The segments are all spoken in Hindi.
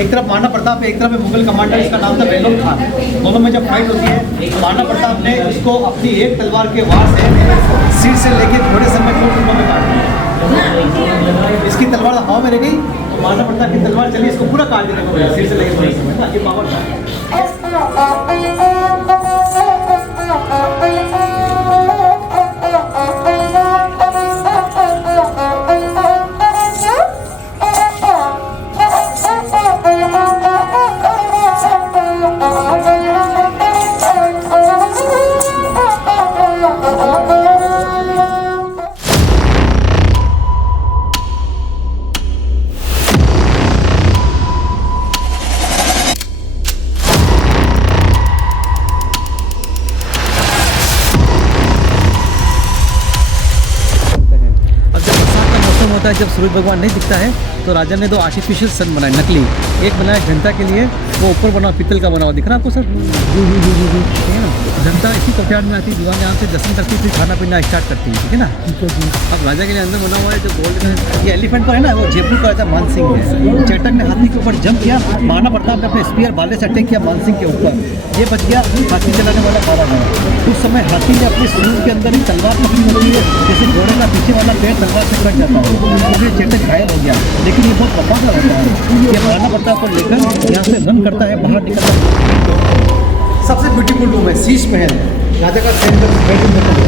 एक तरफ महाराणा प्रताप है, एक तरफ मुगल कमांडर, इसका नाम था बेलोन खान। दोनों में जब फाइट होती है तो महाराणा प्रताप ने इसको अपनी एक तलवार के वार से सिर से लेकर थोड़े समय को टुकड़ों में काट दिया। इसकी तलवार हवा में रह गई, तो महाराणा प्रताप की तलवार चली, इसको पूरा काट देने को मिला सिर से लेकर थोड़े समय ना। ये पावर था। होता है जब सूरज भगवान नहीं दिखता है तो राजा ने दो आर्टिफिशियल सन बनाए, नकली। एक बनाया जनता के लिए, वो ऊपर बना पीतल का बना हुआ, दिख रहा है आपको सर? ठीक है ना। जनता इसी कोठियार में आती, दीवार यहाँ से दर्शन करती थी, खाना पीना स्टार्ट करती है, ठीक है ना। अब राजा के लिए अंदर बना हुआ है जो गोल्ड का, ये एलिफेंट पर है ना, वो जयपुर का था मानसिंह है। चेटक ने हाथी के ऊपर जंप किया, महाराणा प्रताप ने अपने स्पीयर भाले से अटैक किया मानसिंह के ऊपर, ये बच गया, हाथी चलाने वाला मारा गया। उस समय हाथी ने अपने सूर के अंदर एक तलवार पकड़ी होती है, जैसे घोड़े का पीछे वाला पैर तलवार से कट जाता है, इसलिए चेटक घायल हो गया। लेकिन ये बहुत वफादार रहता है, ये महाराणा प्रताप को लेकर यहाँ से रन करता है, बाहर निकलता है। सबसे ब्यूटीफुल रूम है शीश महल, राजा का सेंटर बेडरूम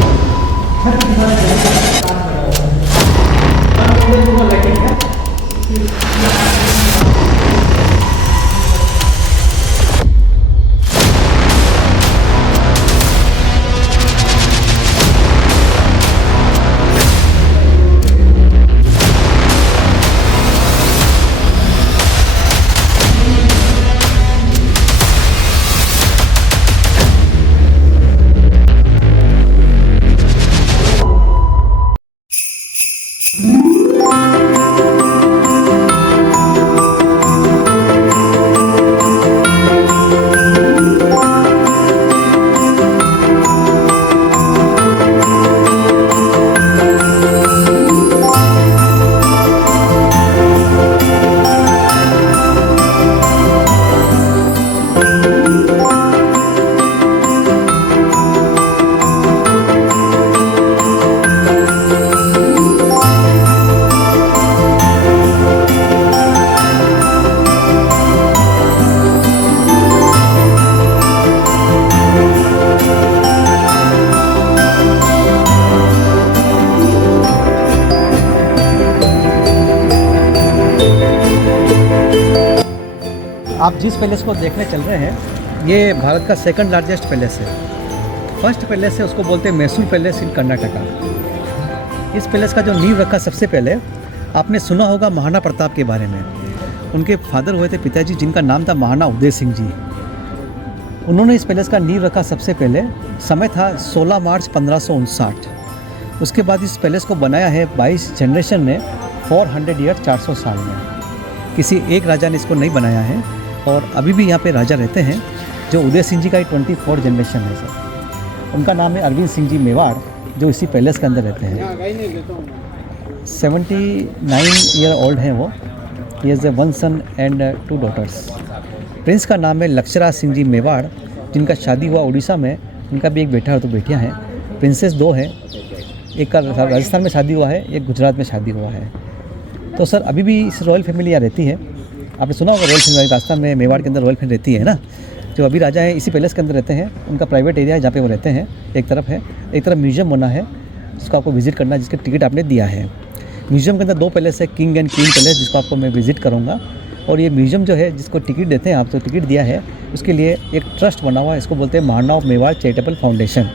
आप जिस पैलेस को देखने चल रहे हैं ये भारत का सेकंड लार्जेस्ट पैलेस है। फर्स्ट पैलेस है उसको बोलते हैं मैसूर पैलेस इन कर्नाटका। इस पैलेस का जो नींव रखा सबसे पहले, आपने सुना होगा महाराणा प्रताप के बारे में। उनके फादर हुए थे पिताजी, जिनका नाम था महाराणा उदय सिंह जी। उन्होंने इस पैलेस का नींव रखा सबसे पहले, समय था 16 मार्च 1559। उसके बाद इस पैलेस को बनाया है 22 जनरेशन ने, 400 ईयर 400 साल में। किसी एक राजा ने इसको नहीं बनाया है और अभी भी यहाँ पे राजा रहते हैं जो उदय सिंह जी का ही 24 जनरेशन है सर। उनका नाम है अरविंद सिंह जी मेवाड़, जो इसी पैलेस के अंदर रहते हैं। 79 ईयर ओल्ड हैं वो। He has 1 son and 2 daughters. Prince का नाम है लक्षराज सिंह जी मेवाड़, जिनका शादी हुआ उड़ीसा में। उनका भी एक बेटा और 2 बेटियाँ हैं। प्रिंसेस 2 हैं, एक का राजस्थान में शादी हुआ है, एक गुजरात में शादी हुआ है। तो सर अभी भी इस रॉयल फैमिली यहाँ रहती है। आपने सुना होगा रॉयल फैमिली, राजस्थान में मेवाड़ के अंदर रॉयल फैमिली रहती है ना। जो अभी राजा हैं इसी पैलेस के अंदर रहते हैं। उनका प्राइवेट एरिया है जहाँ पे वो रहते हैं। एक तरफ है, एक तरफ म्यूजियम बना है जिसको आपको विजिट करना है, जिसका टिकट आपने दिया है। म्यूजियम के अंदर 2 पैलेस है, किंग एंड क्वीन पैलेस, जिसको आपको मैं विजिट करूँगा। और ये म्यूजियम जो है जिसको टिकट देते हैं आप, तो टिकट दिया है उसके लिए एक ट्रस्ट बना हुआ है, इसको बोलते हैं Maharana of Mewar charitable foundation.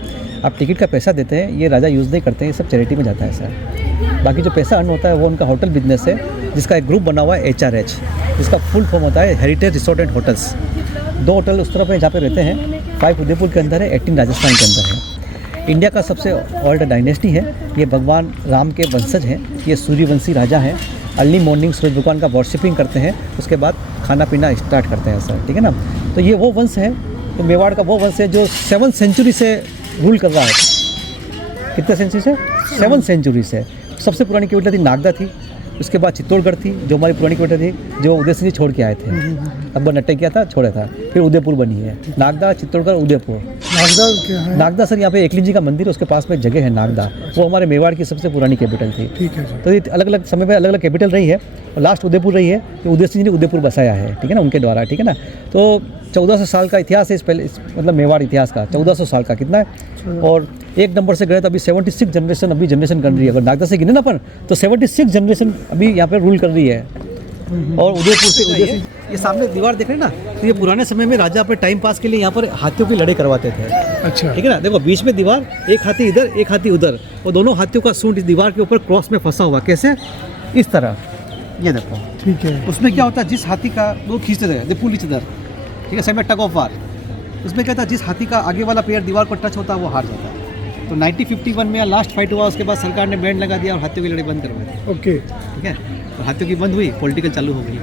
आप टिकट का पैसा देते हैं, ये राजा यूज़ नहीं करते हैं, ये सब चैरिटी में जाता है सर। बाकी जो पैसा अर्न होता है वो उनका होटल बिजनेस है, जिसका एक ग्रुप बना हुआ है HRH, जिसका फुल फॉर्म होता है heritage resort and hotels. 2 hotel उस तरफ है जहाँ पे रहते हैं, 5 उदयपुर के अंदर है, 18 राजस्थान के अंदर है। इंडिया का सबसे ओल्ड डायनेस्टी है। ये भगवान राम के वंशज हैं, ये सूर्यवंशी राजा हैं। अर्ली मॉर्निंग सूरज भगवान का वर्शिपिंग करते हैं, उसके बाद खाना पीना स्टार्ट करते हैं सर, ठीक है ना। तो ये वो वंश है, तो मेवाड़ का वो वंश है जो 7th सेंचुरी से रूल कर रहा है। कितने सेंचुरी से? 7th सेंचुरी से। सबसे पुरानी कैपिटल थी नागदा थी, उसके बाद चित्तौड़गढ़ थी जो हमारी पुरानी कैपिटल थी, जो उदय सिंह जी छोड़ के आए थे। अकबर नट्टे किया था, छोड़ा था, फिर उदयपुर बनी है। नागदा, चित्तौड़गढ़, उदयपुर। नागदा क्या है? नागदा सर यहाँ पे एकलिंग जी का मंदिर है, उसके पास में एक जगह है नागदा, वो हमारे मेवाड़ की सबसे पुरानी कैपिटल थी। ठीक है जी। तो ये अलग अलग समय में अलग अलग कैपिटल रही है, और लास्ट उदयपुर रही है, तो उदय सिंह जी ने उदयपुर बसाया है, ठीक है ना, उनके द्वारा, ठीक है ना। तो 1400 साल का इतिहास है मतलब मेवाड़ इतिहास का 1400 साल का कितना है। और एक नंबर से गए तो अभी 76 जनरेशन अभी जनरेशन कर रही है। अगर नागदा से गिने ना अपन तो 76 जनरेशन अभी यहाँ पे रूल कर रही है। और उदयपुर से ये सामने दीवार देख रहे हैं ना, तो ये पुराने समय में राजा अपने टाइम पास के लिए यहाँ पर हाथियों की लड़ाई करवाते थे। अच्छा, ठीक है ना, देखो बीच में दीवार, एक हाथी इधर एक हाथी उधर, और दोनों हाथियों का सूंड इस दीवार के ऊपर क्रॉस में फंसा हुआ, कैसे, इस तरह, ये देखो। ठीक है। उसमें क्या होता है, जिस हाथी का वो खींचते थे, पुल इधर, ठीक है, साइड में टग ऑफ वार, उसमें क्या था, जिस हाथी का आगे वाला पैर दीवार को टच होता है वो हार जाता है। तो 1951 में लास्ट फाइट हुआ, उसके बाद सरकार ने बैंड लगा दिया और हाथियों की लड़ाई बंद करवा दी। ओके, ठीक है, तो हाथियों की बंद हुई, पॉलिटिकल चालू हो गई।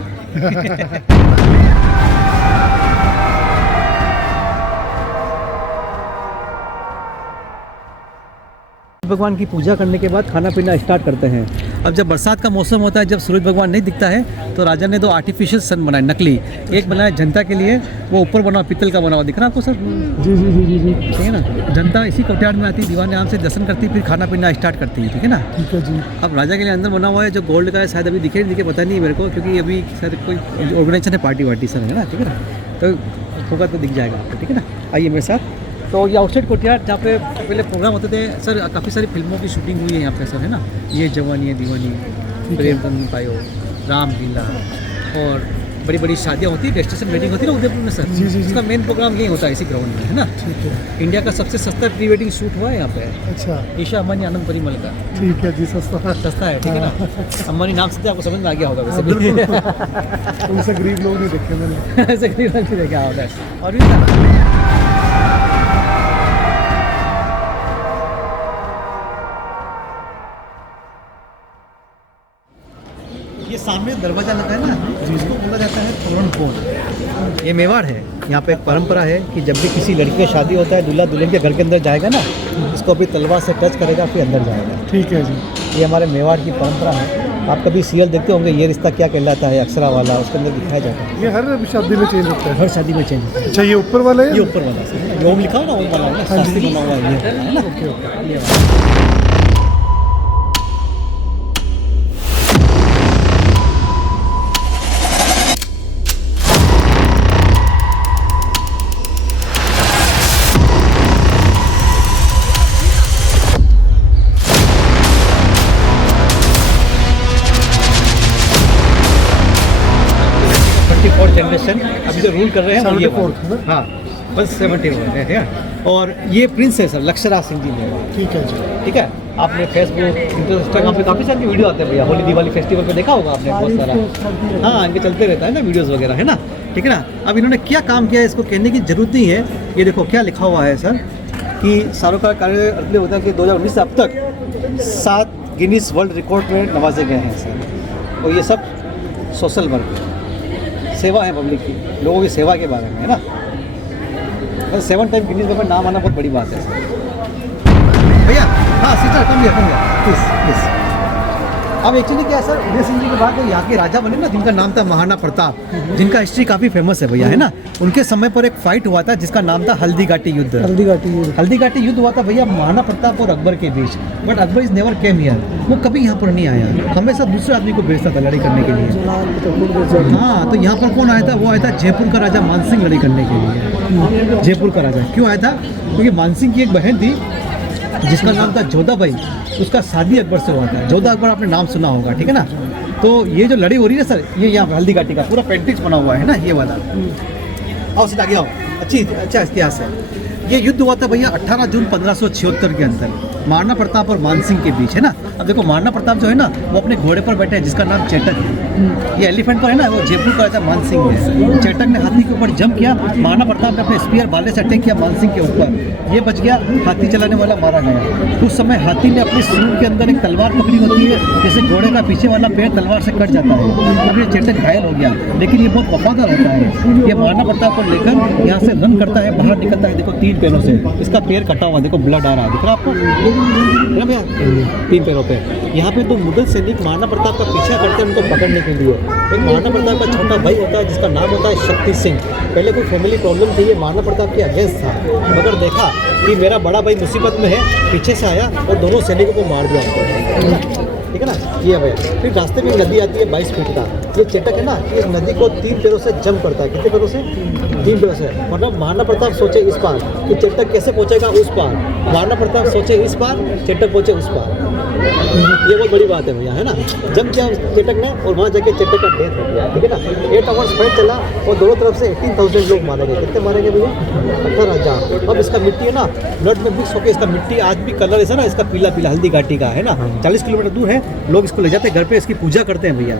भगवान की पूजा करने के बाद खाना पीना स्टार्ट करते हैं। अब जब बरसात का मौसम होता है, जब सूरज भगवान नहीं दिखता है, तो राजा ने 2 आर्टिफिशियल सन बनाए, नकली। एक बनाया जनता के लिए, वो ऊपर बना पीतल का बना हुआ, दिख रहा है आपको सर? जी जी जी जी जी। ठीक है ना, जनता इसी कोठियार में आती, दीवान आराम से दर्शन करती, फिर खाना पीना स्टार्ट करती है, ठीक है ना। ठीक है जी। अब राजा के लिए अंदर बना हुआ है जो गोल्ड का है, शायद अभी दिखे नहीं दिखे पता नहीं मेरे को, क्योंकि अभी सर कोई ऑर्गेनाइजेशन है, पार्टी वार्टी सर, है ना, ठीक है ना, तो होगा तो दिख जाएगा आपको, ठीक है ना। आइए मेरे साथ। तो ये आउटसाइड कोठियार जहाँ पे पहले प्रोग्राम होते थे सर, काफ़ी सारी फिल्मों की शूटिंग हुई है यहाँ पे सर, है ना। ये जवानी है दीवानी, प्रेमचंद पायो, रामलीला, और बड़ी बड़ी शादियाँ होती है, डेस्टिनेशन वेडिंग होती है ना उदयपुर में सर। जी, जी, जी। इसका मेन प्रोग्राम यही होता है इसी ग्राउंड में, है ना। ठीक है। इंडिया का सबसे सस्ता प्री वेडिंग शूट हुआ है यहाँ पे, अच्छा, ईशा अंबानी आनंद परिमल का। ठीक है जी। सस्ता सस्ता है, ठीक है ना। अंबानी नाम से आपको समझ में आ गया होगा वैसे। उनसे गरीब लोग नहीं देखे मैंने। ऐसे गरीब नहीं देखा होगा। और भी ये सामने दरवाजा लगा है ना, जिसको बोला जाता है तोरण पोल। ये मेवाड़ है, यहाँ पे एक परंपरा है कि जब भी किसी लड़की की शादी होता है, दूल्हा दुल्हन के घर के अंदर जाएगा ना, इसको अभी तलवार से टच करेगा फिर अंदर जाएगा। ठीक है जी। ये हमारे मेवाड़ की परंपरा है। आप कभी सीरियल देखते होंगे, ये रिश्ता क्या कहलाता है, अक्षरा वाला, उसके अंदर दिखाया जाता है। ये हर शादी में चेंज होता है? हर शादी में चेंज होता है। अच्छा, ये ऊपर वाला है? ये ऊपर वाला सर, ये ओम लिखा हो ना, ओम वाला है ना, शास्त्री बना हुआ है ना। Okay okay. ये वाला। जनरेशन अभी जो रूल कर रहे हैं वो ये 74 हाँ, बस 70 हो रहे हैं। और ये प्रिंस है सर, लक्षराज सिंह जी मेवाड़। ठीक है जी। ठीक है, आपने फेसबुक, इंस्टाग्राम पे काफ़ी सारी वीडियो आते हैं भैया, होली दिवाली फेस्टिवल पे देखा होगा आपने बहुत सारा। हाँ, इनके चलते रहता है ना वीडियोस वगैरह, है ना, ठीक है ना। अब इन्होंने क्या काम किया है इसको कहने की जरूरत नहीं है। ये देखो क्या लिखा हुआ है सर, कि शाहरुख खान कार्य अगले होता है कि 2019 से अब तक 7 गिनीज वर्ल्ड रिकॉर्ड में नवाजे गए हैं सर। और ये सब सोशल वर्क, सेवा है पब्लिक की, लोगों की सेवा के बारे में, है ना। 7 टाइम गिनीज बुक में नाम आना बहुत बड़ी बात है भैया। हाँ सिस्टर, कम गया प्लीज प्लीज। अब एक्चुअली क्या है सर, उदय सिंह जी के बाद यहाँ के राजा बने ना, जिनका नाम था महाराणा प्रताप, जिनका हिस्ट्री काफ़ी फेमस है भैया, है ना। उनके समय पर एक फाइट हुआ था जिसका नाम था हल्दी घाटी युद्ध। हल्दी घाटी युद्ध हुआ था भैया महाराणा प्रताप और अकबर के बीच। But Akbar is never came here, वो कभी यहाँ पर नहीं आया, हमेशा दूसरे आदमी को भेजता था लड़ाई करने के लिए। हाँ, तो यहाँ पर कौन आया था, वो आया था जयपुर का राजा मानसिंह लड़ाई करने के लिए। जयपुर का राजा क्यों आया था, क्योंकि मानसिंह की एक बहन थी जिसका नाम था जोधाबाई, उसका शादी अकबर से हुआ था। जोधा अकबर आपने नाम सुना होगा, ठीक है ना। तो ये जो लड़ी हो रही है सर, ये यहाँ हल्दी घाटी का पूरा पेंटिक्स बना हुआ है ना, ये वाला। आओ सीधा आगे आओ, अच्छा इतिहास है। ये युद्ध हुआ था भैया 18 जून 1576 के अंदर, महाराणा प्रताप और मानसिंह के बीच, है ना। अब देखो महाराणा प्रताप जो है ना, वो अपने घोड़े पर बैठे हैं जिसका नाम चेतक है। ये एलिफेंट पर है ना, वो जयपुर का राजा मान सिंह है। चेटक ने हाथी के ऊपर जंप किया, महाराणा प्रताप ने अपने स्पीयर भाले से अटैक किया मान सिंह के ऊपर, ये बच गया, हाथी चलाने वाला मारा गया। उस समय हाथी ने अपनी सूंड के अंदर एक तलवार पकड़ी होती है, जैसे घोड़े का पीछे वाला पैर तलवार से कट जाता है। अब ये चेटक घायल हो गया, लेकिन ये बहुत वफादार होता है। ये महाराणा प्रताप को लेकर यहाँ से रन करता है, बाहर निकलता है। देखो 3 पैरों से इसका पैर कटा हुआ, देखो ब्लड आ रहा है, दिख रहा है आपको है ना भैया, 3 पैरों पे। यहाँ पे 2 मुगल सैनिक महाराणा प्रताप का पीछा करते हैं उनको पकड़ने के लिए। एक महाराणा प्रताप का छोटा भाई होता है जिसका नाम होता है शक्ति सिंह। पहले कोई फैमिली प्रॉब्लम थी, ये महाराणा प्रताप के अगेंस्ट था, मगर देखा कि मेरा बड़ा भाई मुसीबत में है, पीछे से आया और दोनों सैनिकों को मार दिया उसको, ठीक है ना। ये भैया फिर रास्ते में नदी आती है 22 फीट का। ये चेटक है ना, इस नदी को 3 पैरों से जंप करता है। कितने पैरों से? 3 पैरों से। मतलब महाराणा प्रताप सोचे इस पार कि चेटक कैसे पहुंचेगा उस पार, महाराणा प्रताप सोचे इस पार, चेटक पहुंचे उस पार। ये बहुत बड़ी बात है भैया, है ना। जंप किया चेटक ने और वहाँ जाके चेटक का डेथ हो गया, ठीक है ना। 8 आवर्स फाइट चला और दोनों तरफ से 18,000 लोग मारे गए। कितने मारे गए भैया? 18,000। अब इसका मिट्टी है ना ब्लड में मिक्स होकर इसका मिट्टी आज भी कलर ऐसा ना इसका पीला पीला हल्दी घाटी का है ना। 40 किलोमीटर दूर है, लोग इसको ले जाते हैं घर पे, इसकी पूजा करते हैं भैया।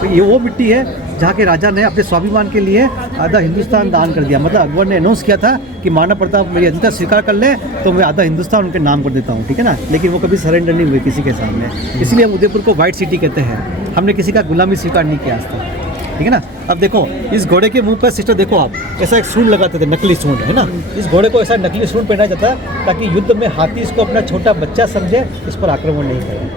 तो ये वो मिट्टी है जहाँ के राजा ने अपने स्वाभिमान के लिए आधा हिंदुस्तान दान कर दिया। मतलब अकबर ने अनाउंस किया था कि महाराणा प्रताप मेरी अधिकता स्वीकार कर ले तो मैं आधा हिंदुस्तान उनके नाम कर देता हूँ, ठीक है ना। लेकिन वो कभी सरेंडर नहीं हुए किसी के सामने, इसलिए हम उदयपुर को वाइट सिटी कहते हैं। हमने किसी का गुलामी स्वीकार नहीं किया आज तक, ठीक है ना। अब देखो इस घोड़े के मुंह पर सिस्टर देखो आप, ऐसा एक सूंड लगाते थे, नकली सूंड है ना। इस घोड़े को ऐसा नकली सूंड पहनाया जाता है ताकि युद्ध में हाथी इसको अपना छोटा बच्चा समझे, इस पर आक्रमण नहीं करे।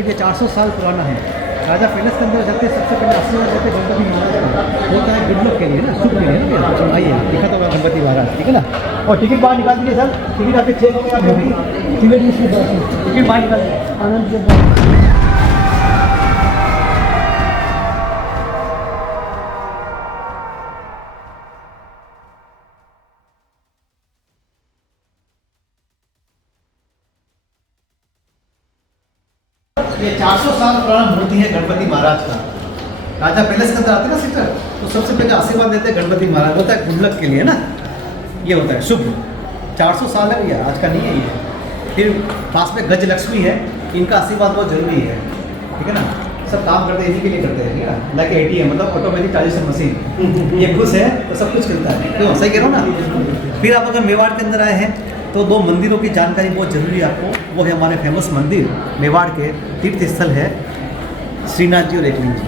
ये 400 साल पुराना है। राजा पैलेस के अंदर जाते सबसे पहले आशीर्वाद देते गणपति महाराज का, होता है गुड लक के लिए ना, शुभ के लिए ना। आइए दिखा तो गणपति महाराज, ठीक है ना। और टिकट बाहर निकाल दीजिए सर, टिकट आपके चेक हो गया, टिकट बाहर निकाल दीजिए आनंद के। ये 400 साल पुराना मूर्ति है गणपति महाराज का। राजा पैलेस के अंदर आते ना सिस्टर, तो सबसे पहले आशीर्वाद देते हैं गणपति महाराज, होता है गुड लक के लिए ना, ये होता है शुभ। 400 साल है भैया, आज का नहीं है ये। फिर पास में गज लक्ष्मी है, इनका आशीर्वाद बहुत जरूरी है, ठीक है ना। सब काम करते हैं इसी के लिए करते हैं, ठीक है ना। लाइक ATM मतलब ऑटोमेटिक ट्रांजेक्शन मशीन। ये खुश है तो सब कुछ चलता है, क्यों? सही कह रहा हूँ ना। फिर आप अगर मेवाड़ के अंदर आए हैं तो 2 मंदिरों की जानकारी बहुत ज़रूरी है आपको। वो है हमारे फेमस मंदिर मेवाड़ के तीर्थ स्थल है श्रीनाथ जी और एकलिंग जी।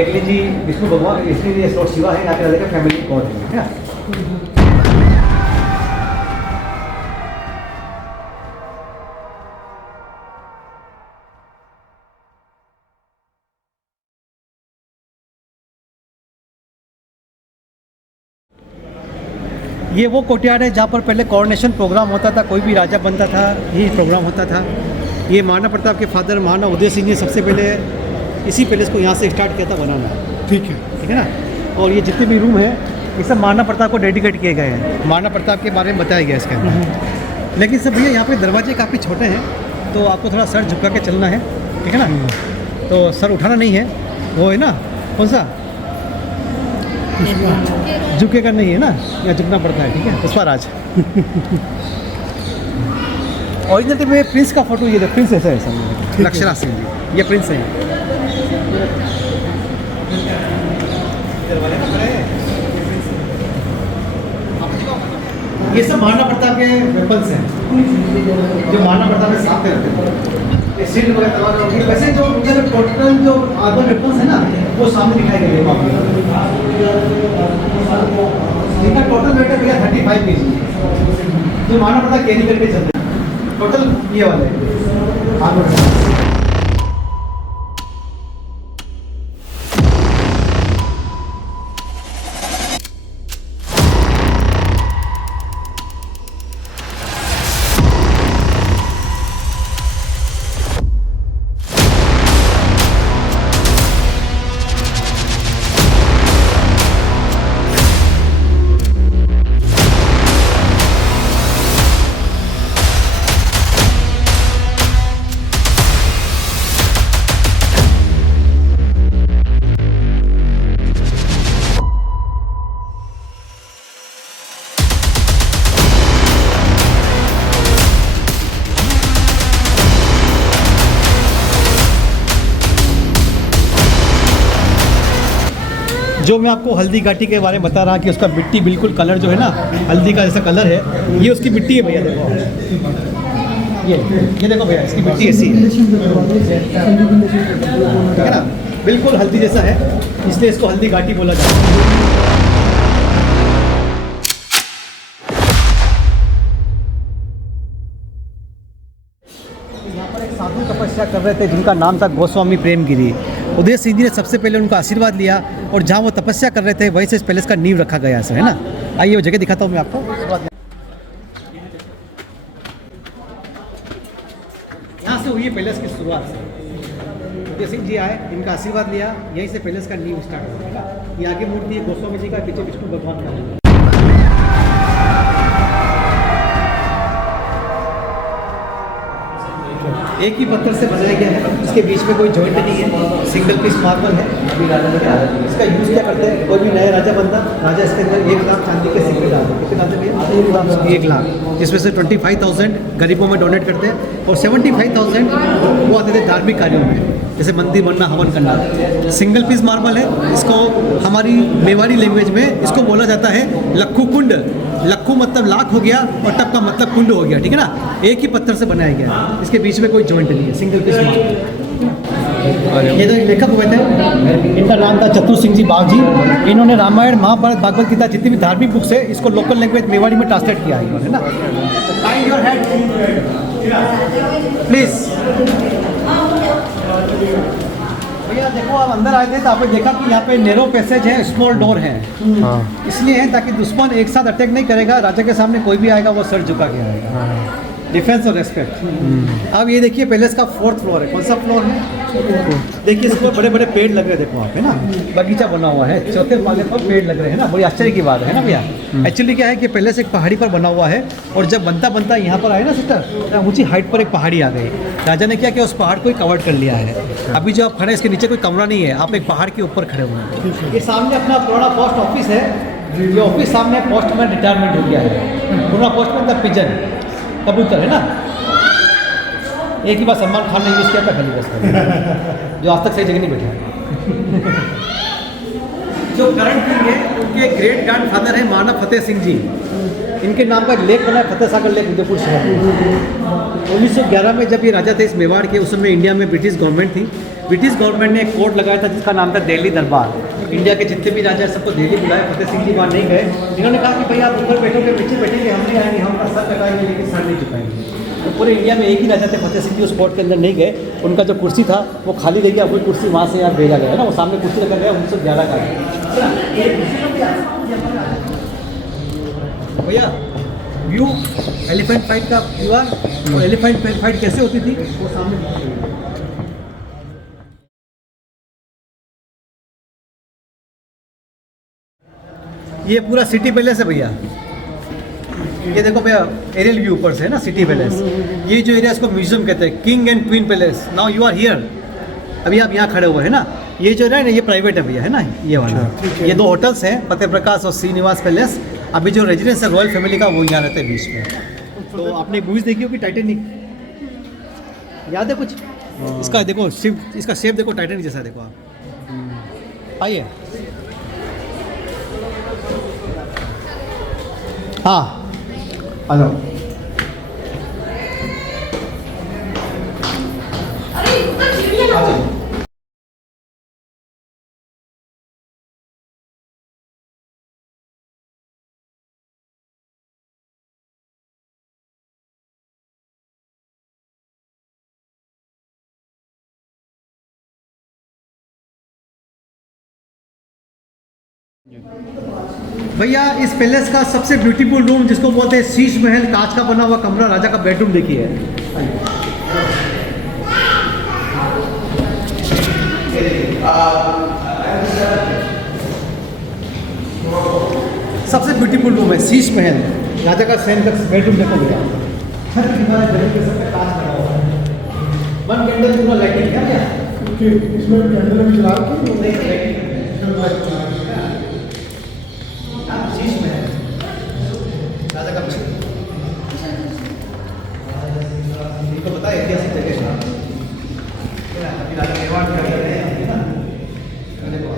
एकलिंग जी विष्णु भगवान, इसलिए लॉर्ड शिवा है, यहाँ के फैमिली गॉड है ना। ये वो कोर्टयार्ड है जहाँ पर पहले कॉरोनेशन प्रोग्राम होता था, कोई भी राजा बनता था यही प्रोग्राम होता था। ये महाराणा प्रताप के फादर महाराणा उदय सिंह ने सबसे पहले इसी पैलेस को यहाँ से स्टार्ट किया था बनाना, ठीक है ना। और ये जितने भी रूम है ये सब महाराणा प्रताप को डेडिकेट किए गए हैं, महाराणा प्रताप के बारे में बताया गया इसके अंदर। लेकिन सब भैया यहाँ पे दरवाजे काफ़ी छोटे हैं, तो आपको थोड़ा सर झुका के चलना है, ठीक है ना। तो सर उठाना नहीं है, वो है ना कौन सा झुकेगा नहीं है ना, या झुकना पड़ता है, ठीक है। पुष्पराज ओरिजिनल में प्रिंस का फोटो, ये प्रिंस ऐसा है लक्षराज सिंह जी, ये प्रिंस है। ये सब महाराणा प्रताप के वेपन्स हैं जो महाराणा प्रताप के साथ रहते हैं। सील वगैरह तलवार, वैसे जो टोटल जो आर्मर वेपन्स है ना वो सामने दिखाई दे रहे हैं। इनका टोटल वेट है भैया 35 kg, जो महाराणा प्रताप कैरी करके चलते हैं। टोटल ये वाले आर्मर। जो मैं आपको हल्दी घाटी के बारे में बता रहा कि उसका मिट्टी बिल्कुल कलर जो है ना हल्दी का जैसा कलर है, ये उसकी मिट्टी है भैया। देखो ये देखो भैया, इसकी मिट्टी ऐसी है, ठीक है ना, बिल्कुल हल्दी जैसा है, इसलिए इसको हल्दी घाटी बोला जाता है। यहाँ पर एक साधु तपस्या कर रहे थे जिनका नाम था गोस्वामी प्रेमगिरी। उदय सिंह जी ने सबसे पहले उनका आशीर्वाद लिया और जहाँ वो तपस्या कर रहे थे वहीं से इस पैलेस का नींव रखा गया है ना। आइए वो जगह दिखाता हूँ मैं आपको। यहाँ से हुई है पैलेस की शुरुआत से। उदय सिंह जी आए, इनका आशीर्वाद लिया, यहीं से पैलेस का नींव स्टार्ट हुआ है ना। ये आगे मूर्ति है गोस्वामी जी का, पीछे विष्णु भगवान का है। एक ही पत्थर से बनाया गया है, इसके बीच में कोई जॉइंट नहीं है, सिंगल पीस मार्बल है। अभी राजा ने इसका यूज़ क्या करते हैं, कोई भी नया राजा बनता, राजा इसके अंदर 1 लाख चांदी के सिक्के डालते। कितने डालते भैया? 1 लाख, जिसमें से 25,000 गरीबों में डोनेट करते हैं और 75,000 वो आते थे धार्मिक कार्यों में, जैसे मंदिर बनना, हवन करना। सिंगल पीस मार्बल है, इसको हमारी मेवाड़ी लैंग्वेज में इसको बोला जाता है लक्खू कुंड। लक्खू मतलब लाख हो गया और टप का मतलब कुंड हो गया, ठीक है ना। एक ही पत्थर से बनाया गया, इसके बीच में कोई जॉइंट नहीं है, सिंगल पीस मार्बल। ये तो लेखक हुए थे, इनका नाम था चतुर सिंह जी बाग जी। इन्होंने रामायण, महाभारत, भागवत गीता जितनी भी धार्मिक बुक्स है इसको लोकल लैंग्वेज मेवाड़ी में ट्रांसलेट किया है इन्होंने ना। Kind your ahead please. भैया देखो, आप अंदर आए थे तो आपने देखा कि यहाँ पे नैरो पैसेज है, स्मॉल डोर है। इसलिए है ताकि दुश्मन एक साथ अटैक नहीं करेगा, राजा के सामने कोई भी आएगा वो सर झुका के आएगा, डिफेंस और रेस्पेक्ट। अब ये देखिए पैलेस का 4th फ्लोर है। कौन सा फ्लोर है? देखिए इसको बड़े बड़े पेड़ लग रहे हैं, देखो वहाँ पे ना बगीचा बना हुआ है, 4थे माले पर पेड़ लग रहे हैं ना। बड़ी आश्चर्य की बात है ना भैया। एक्चुअली क्या है कि पैलेस एक पहाड़ी पर बना हुआ है और जब बनता यहाँ पर आए ना सिस्टर, ऊंची हाइट पर एक पहाड़ी आ गई। राजा ने क्या किया, उस पहाड़ को ही कवर कर लिया है। अभी जो आप खड़े हैं इसके नीचे कोई कमरा नहीं है, आप एक पहाड़ के ऊपर खड़े हुए हैं। ये सामने अपना पुराना पोस्ट ऑफिस है, ये ऑफिस सामने पोस्टमैन रिटायरमेंट हो गया है। पुराना पोस्टमैन था पिजन, कबूतर है ना। एक ही बार सलमान खान ने यूज़ किया था खाली बस, जो आज तक सही जगह नहीं बैठा। जो करंट किंग है उनके ग्रेट ग्रैंड फादर है महाराणा फतेह सिंह जी। इनके नाम का एक लेक बना है, फतेह सागर लेक, उदयपुर शहर में। 1911 में जब ये राजा थे इस मेवाड़ के, उस समय इंडिया में ब्रिटिश गवर्नमेंट थी। ब्रिटिश गवर्नमेंट ने एक कोर्ट लगाया था जिसका नाम था दिल्ली दरबार। इंडिया के जितने भी राजा सबको दिल्ली बुलाए, फतेह सिंह जी वहाँ नहीं गए। इन्होंने कहा कि भैया आप ऊपर बैठोगे, पीछे बैठेंगे, हम नहीं आएंगे, हम अपना सर कटाएंगे लेकिन सर नहीं झुकाएंगे। तो पूरे इंडिया में एक ही राजा थे फतेह सिंह जी, उस कोर्ट के अंदर नहीं गए। उनका जो कुर्सी था वो खाली रह गया, वही कुर्सी वहाँ से यहाँ भेजा गया ना, वो सामने कुर्सी रखा गया 1911 का। भैया व्यू एलिफेंट फाइट का व्यू और एलिफेंट फाइट कैसे होती थी वो सामने। ये पूरा सिटी पैलेस है भैया। ये देखो भैया एरियल व्यू ऊपर से है ना सिटी पैलेस। ये जो एरिया इसको म्यूजियम कहते हैं, king and queen palace. Now you are here, अभी आप यहाँ खड़े हुए हैं ना। ये जो है ना ये प्राइवेट है भैया, है ना ये वाला। ये 2 होटल्स हैं, फतेह प्रकाश और श्रीनिवास पैलेस। अभी जो रेजिडेंस है रॉयल फैमिली का वो यहाँ रहते हैं बीच में। तो आपने मूवीज देखी होगी टाइटैनिक, याद है कुछ? इसका देखो शिप, इसका शेप देखो टाइटैनिक जैसा देखो आप। आइए, हाँ आ जाओ। भैया इस पैलेस का सबसे ब्यूटीफुल रूम जिसको बोलते हैं शीश महल, कांच का बना हुआ कमरा, राजा का बेडरूम देखिए। सबसे ब्यूटीफुल रूम है शीश महल, राजा का सैन का बेडरूम देखो भैया। हर दीवार पे सब पे कांच लगा हुआ है। 1 कैंडल पूरा लाइटिंग है क्या? इसमें कैंडल भी जला के शीश महल राजा का बेडरूम। इनको पता है ऐतिहासिक जगह है। अभी राजा मेवाड़ में रहे हैं ना, देखो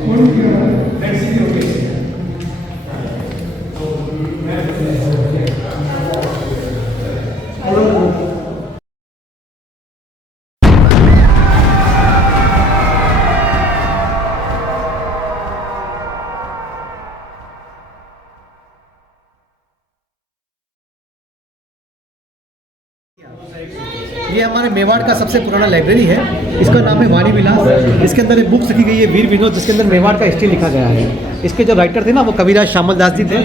हमारे मेवाड़ का सबसे पुराना लाइब्रेरी है। इसका नाम है वाणी विलास। इसके अंदर एक बुक्स लिखी गई है वीर विनोद, जिसके अंदर मेवाड़ का हिस्ट्री लिखा गया है। इसके जो राइटर थे ना वो कविराज श्यामल दास जी थे।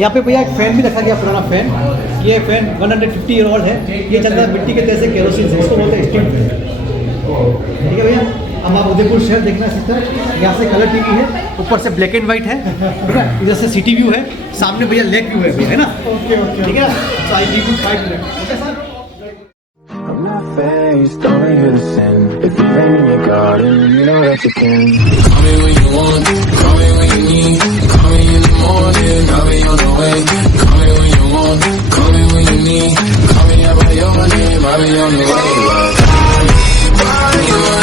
यहाँ पे भैया एक फैन भी रखा गया, पुराना फैन। ये फैन 150 ईयर ओल्ड है। ये चलता है मिट्टी के जैसे केरोसिन से, इसको बोलते हैं स्टीम फैन। ठीक है भैया, अब आप उदयपुर शहर देखना सिस्टर। यहाँ से कलर टीवी है, ऊपर से ब्लैक एंड व्हाइट है, ठीक है। इधर से सिटी व्यू है, सामने भैया लेक व्यू है भैया, है ना। ओके ठीक है, so I give you 5 minute. Okay sir. I'm not faced, don't make it a sin. If you ain't in your garden, you know that you can. Call me when you want, call me when you need. Call me in the morning, I'll be on the way. Call me when you want, call me when you need. Call me out by your name, I'll be on the way. Call me by your